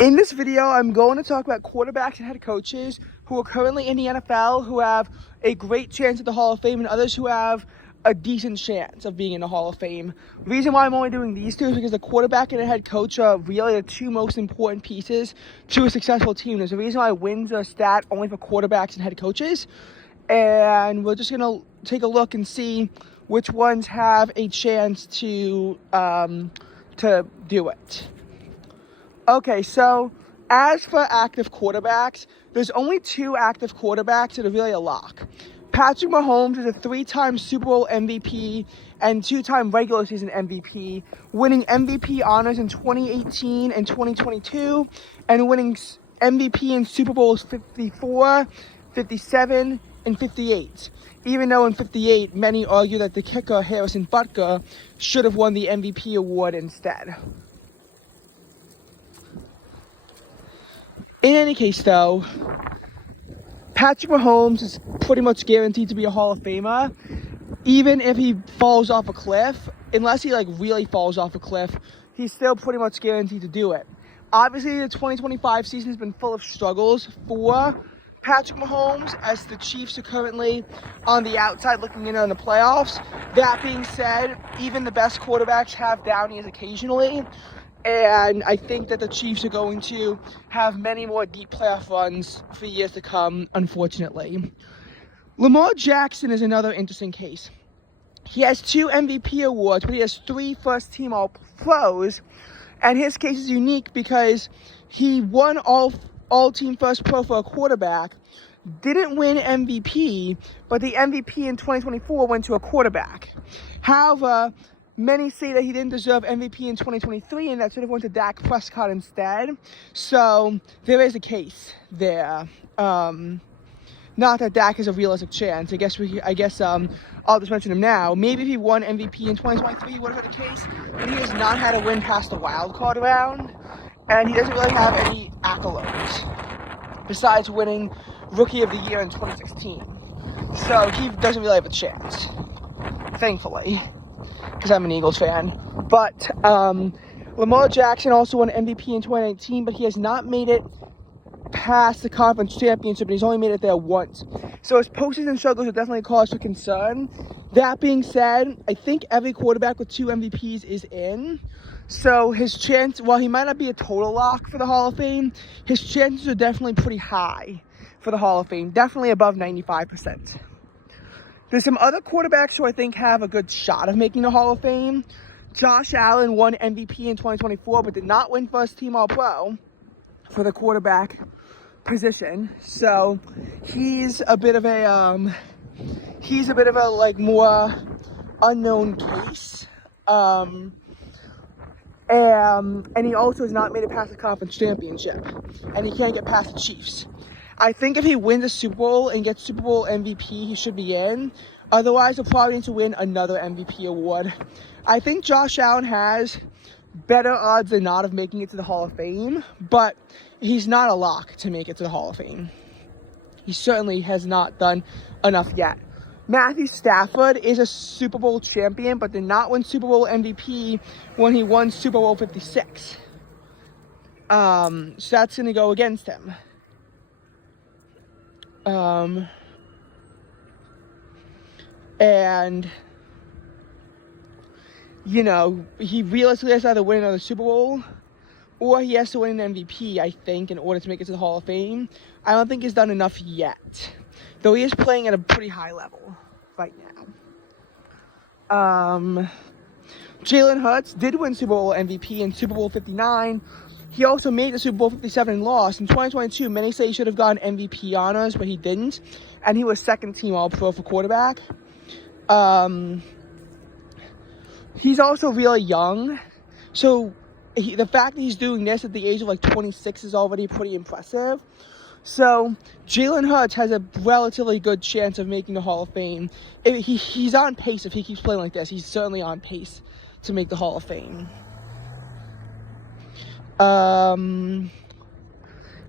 In this video, I'm going to talk about quarterbacks and head coaches who are currently in the NFL, who have a great chance at the Hall of Fame, and others who have a decent chance of being in the Hall of Fame. The reason why I'm only doing these two is because the quarterback and the head coach are really the two most important pieces to a successful team. There's a reason why wins are stat only for quarterbacks and head coaches, and we're just going to take a look and see which ones have a chance to do it. Okay, so as for active quarterbacks, there's only two active quarterbacks that are really a lock. Patrick Mahomes is a three-time Super Bowl MVP and two-time regular season MVP, winning MVP honors in 2018 and 2022, and winning MVP in Super Bowls 54, 57, and 58. Even though in 58, many argue that the kicker, Harrison Butker, should have won the MVP award instead. In any case, though, Patrick Mahomes is pretty much guaranteed to be a Hall of Famer, even if he falls off a cliff. Unless he really falls off a cliff, he's still pretty much guaranteed to do it. Obviously, the 2025 season has been full of struggles for Patrick Mahomes, as the Chiefs are currently on the outside looking in on the playoffs. That being said, even the best quarterbacks have down years occasionally. And I think that the Chiefs are going to have many more deep playoff runs for years to come, unfortunately. Lamar Jackson is another interesting case. He has 2 MVP awards, but he has 3 first-team All-Pros. And his case is unique because he won all-team first pro for a quarterback, didn't win MVP, but the MVP in 2024 went to a quarterback. However, many say that he didn't deserve MVP in 2023 and that should have went to Dak Prescott instead. So there is a case there. Not that Dak has a realistic chance. I guess I'll just mention him now. Maybe if he won MVP in 2023, he would have been the case. But he has not had a win past the wild card round, and he doesn't really have any accolades besides winning Rookie of the Year in 2016. So he doesn't really have a chance, thankfully, because I'm an Eagles fan. But Lamar Jackson also won MVP in 2019, but he has not made it past the conference championship, and he's only made it there once. So his postseason struggles are definitely cause for concern. That being said, I think every quarterback with 2 MVPs is in. So his chance, while he might not be a total lock for the Hall of Fame, his chances are definitely pretty high for the Hall of Fame, definitely above 95%. There's some other quarterbacks who I think have a good shot of making the Hall of Fame. Josh Allen won MVP in 2024, but did not win first team All-Pro for the quarterback position. So he's a bit of a more unknown case. And he also has not made it past the conference championship, and he can't get past the Chiefs. I think if he wins a Super Bowl and gets Super Bowl MVP, he should be in. Otherwise, he'll probably need to win another MVP award. I think Josh Allen has better odds than not of making it to the Hall of Fame, but he's not a lock to make it to the Hall of Fame. He certainly has not done enough yet. Matthew Stafford is a Super Bowl champion, but did not win Super Bowl MVP when he won Super Bowl 56. So that's going to go against him. And, he realistically has to either win another Super Bowl or he has to win an MVP, I think, in order to make it to the Hall of Fame. I don't think he's done enough yet, though he is playing at a pretty high level right now. Jalen Hurts did win Super Bowl MVP in Super Bowl 59. He also made the Super Bowl 57 and lost. In 2022, many say he should have gotten MVP honors, but he didn't. And he was second team All-Pro for quarterback. He's also really young. So the fact that he's doing this at the age of 26 is already pretty impressive. So Jalen Hurts has a relatively good chance of making the Hall of Fame. He's on pace. If he keeps playing like this, he's certainly on pace to make the Hall of Fame.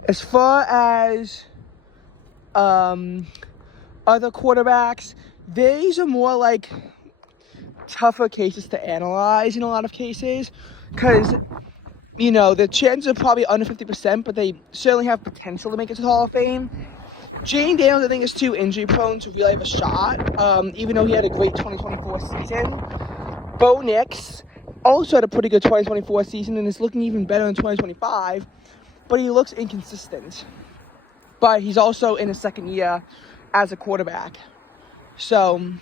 As far as other quarterbacks, these are more tougher cases to analyze in a lot of cases, because you know, the chances are probably under 50%, but they certainly have potential to make it to the Hall of Fame. Jane Daniels, I think, is too injury prone to really have a shot, even though he had a great 2024 season. Bo Nix also had a pretty good 2024 season and is looking even better in 2025, but he looks inconsistent. But he's also in his second year as a quarterback. So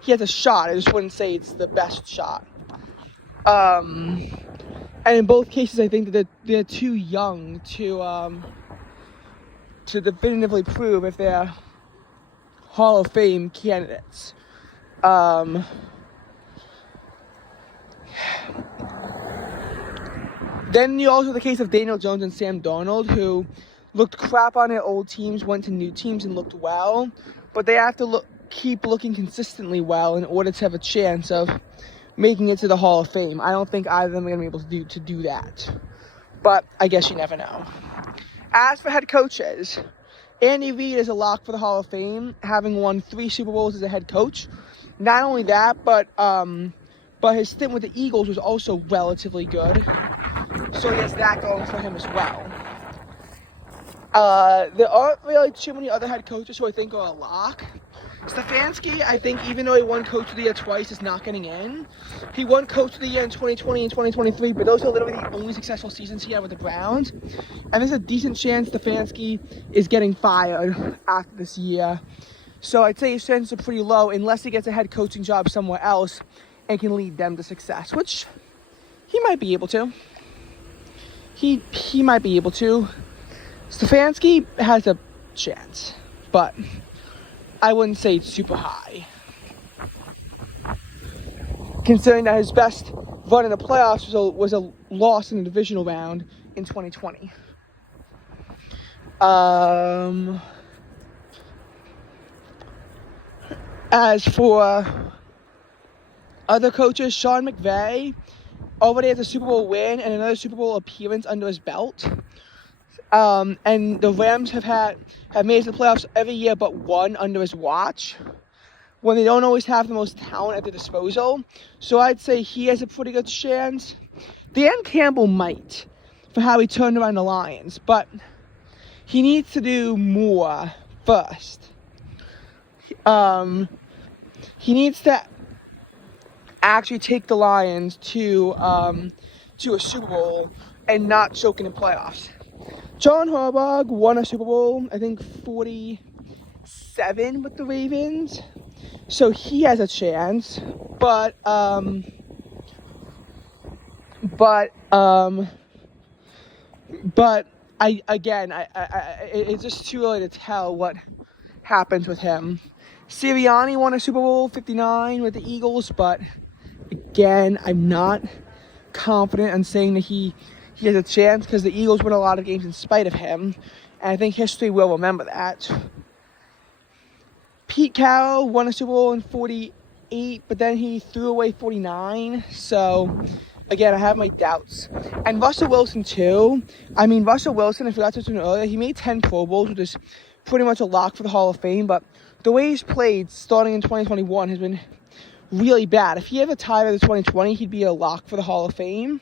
he has a shot. I just wouldn't say it's the best shot. And in both cases, I think that they're too young to definitively prove if they're Hall of Fame candidates. Then you also have the case of Daniel Jones and Sam Darnold, who looked crap on their old teams, went to new teams and looked well, but they have to keep looking consistently well in order to have a chance of making it to the Hall of Fame. I don't think either of them are going to be able to do that, but I guess you never know. As for head coaches, Andy Reid is a lock for the Hall of Fame, having won 3 Super Bowls as a head coach. Not only that, but his stint with the Eagles was also relatively good, so he has that going for him as well. There aren't really too many other head coaches who I think are a lock. Stefanski, I think, even though he won Coach of the Year twice, is not getting in. He won Coach of the Year in 2020 and 2023, but those are literally the only successful seasons he had with the Browns. And there's a decent chance Stefanski is getting fired after this year. So I'd say his chances are pretty low unless he gets a head coaching job somewhere else and can lead them to success, which he might be able to. He might be able to. Stefanski has a chance, but I wouldn't say it's super high, considering that his best run in the playoffs was a loss in the divisional round in 2020. As for other coaches, Sean McVay already has a Super Bowl win and another Super Bowl appearance under his belt. And the Rams have made it to the playoffs every year but one under his watch, when they don't always have the most talent at their disposal. So I'd say he has a pretty good chance. Dan Campbell might, for how he turned around the Lions, but he needs to do more first. He needs to actually take the Lions to a Super Bowl and not choke in the playoffs. John Harbaugh won a Super Bowl, I think 47 with the Ravens, so he has a chance. But it's just too early to tell what happens with him. Sirianni won a Super Bowl 59 with the Eagles, but again, I'm not confident in saying that he has a chance, because the Eagles win a lot of games in spite of him, and I think history will remember that. Pete Carroll won a Super Bowl in 48, but then he threw away 49, so again, I have my doubts. And Russell Wilson too. I mean, Russell Wilson, I forgot to mention earlier, he made 10 Pro Bowls, which is pretty much a lock for the Hall of Fame, but the way he's played starting in 2021 has been really bad. If he had retired in 2020, he'd be a lock for the Hall of Fame.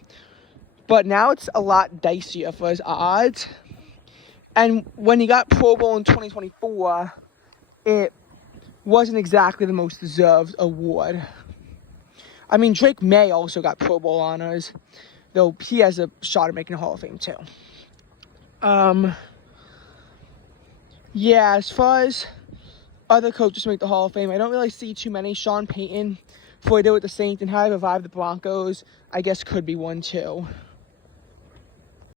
But now it's a lot dicier for his odds. And when he got Pro Bowl in 2024, it wasn't exactly the most deserved award. I mean, Drake May also got Pro Bowl honors, though he has a shot at making the Hall of Fame too. Yeah, as far as other coaches to make the Hall of Fame, I don't really see too many. Sean Payton, before he did with the Saints and how he revived the Broncos, I guess could be one too.